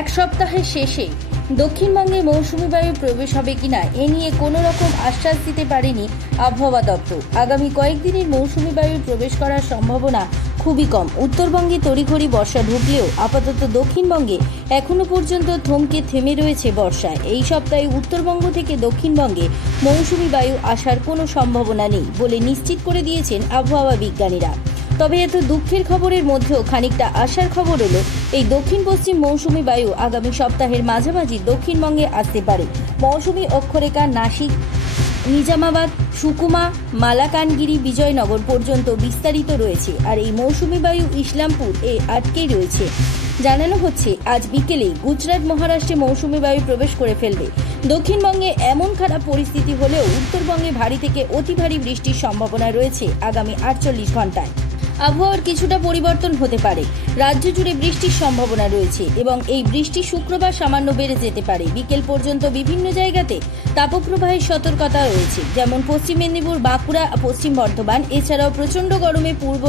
এক সপ্তাহের শেষে দক্ষিণবঙ্গে মৌসুমি বায়ু প্রবেশ হবে কিনা এ নিয়ে কোনো রকম আশ্বাস দিতে পারেনি আবহাওয়া দপ্তর। আগামী কয়েকদিনের মৌসুমি বায়ুর প্রবেশ করার সম্ভাবনা খুবই কম। উত্তরবঙ্গে তড়িঘড়ি বর্ষা ঢুকলেও আপাতত দক্ষিণবঙ্গে এখনও পর্যন্ত থমকে থেমে রয়েছে বর্ষা। এই সপ্তাহে উত্তরবঙ্গ থেকে দক্ষিণবঙ্গে মৌসুমি বায়ু আসার কোনো সম্ভাবনা নেই বলে নিশ্চিত করে দিয়েছেন আবহাওয়া বিজ্ঞানীরা। তবে এত দুঃখের খবরের মধ্যেও খানিকটা আশার খবর হলো এই দক্ষিণ পশ্চিম মৌসুমি বায়ু আগামী সপ্তাহের মাঝামাঝি দক্ষিণবঙ্গে আসতে পারে। মৌসুমি অক্ষরেখা নাসিক, নিজামাবাদ, সুকুমা, মালাকানগিরি, বিজয়নগর পর্যন্ত বিস্তারিত রয়েছে। আর এই মৌসুমি বায়ু ইসলামপুর এ আটকেই রয়েছে। জানানো হচ্ছে, আজ বিকেলেই গুজরাট মহারাষ্ট্রে মৌসুমি বায়ু প্রবেশ করে ফেলবে। দক্ষিণবঙ্গে এমন খারাপ পরিস্থিতি হলেও উত্তরবঙ্গে ভারী থেকে অতি ভারী বৃষ্টির সম্ভাবনা রয়েছে আগামী আটচল্লিশ ঘন্টায়। আবহাওয়ার কিছুটা পরিবর্তন হতে পারে। রাজ্য জুড়ে বৃষ্টির সম্ভাবনা রয়েছে এবং এই বৃষ্টি শুক্রবার সামান্য বেড়ে যেতে পারে। বিকেল পর্যন্ত বিভিন্ন জায়গাতে তাপপ্রবাহের সতর্কতা রয়েছে, যেমন পশ্চিম মেদিনীপুর, বাঁকুড়া, পশ্চিম বর্ধমান, এছাড়াও প্রচণ্ড গরমে পূর্ব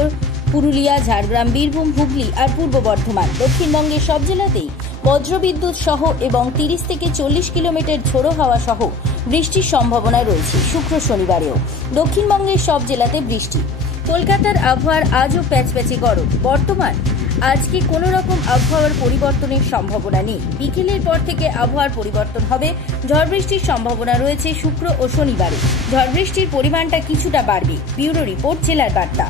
পুরুলিয়া, ঝাড়গ্রাম, বীরভূম, হুগলি আর পূর্ব বর্ধমান। দক্ষিণবঙ্গের সব জেলাতেই বজ্রবিদ্যুৎ সহ এবং তিরিশ থেকে চল্লিশ কিলোমিটার ঝোড়ো হাওয়া সহ বৃষ্টির সম্ভাবনা রয়েছে শুক্র শনিবারেও। দক্ষিণবঙ্গের সব জেলাতে বৃষ্টি। কলকাতার আবহাওয়ার আজও প্যাচপ্যাচে গরম। বর্তমান, আজকে কোনো রকম আবহাওয়ার পরিবর্তনের সম্ভাবনা নেই। বিকেলের পর থেকে আবহাওয়ার পরিবর্তন হবে। ঝড় বৃষ্টির সম্ভাবনা রয়েছে শুক্র ও শনিবারে। ঝড় বৃষ্টির পরিমাণটা কিছুটা বাড়বে। ব্যুরো রিপোর্ট, জেলার বার্তা।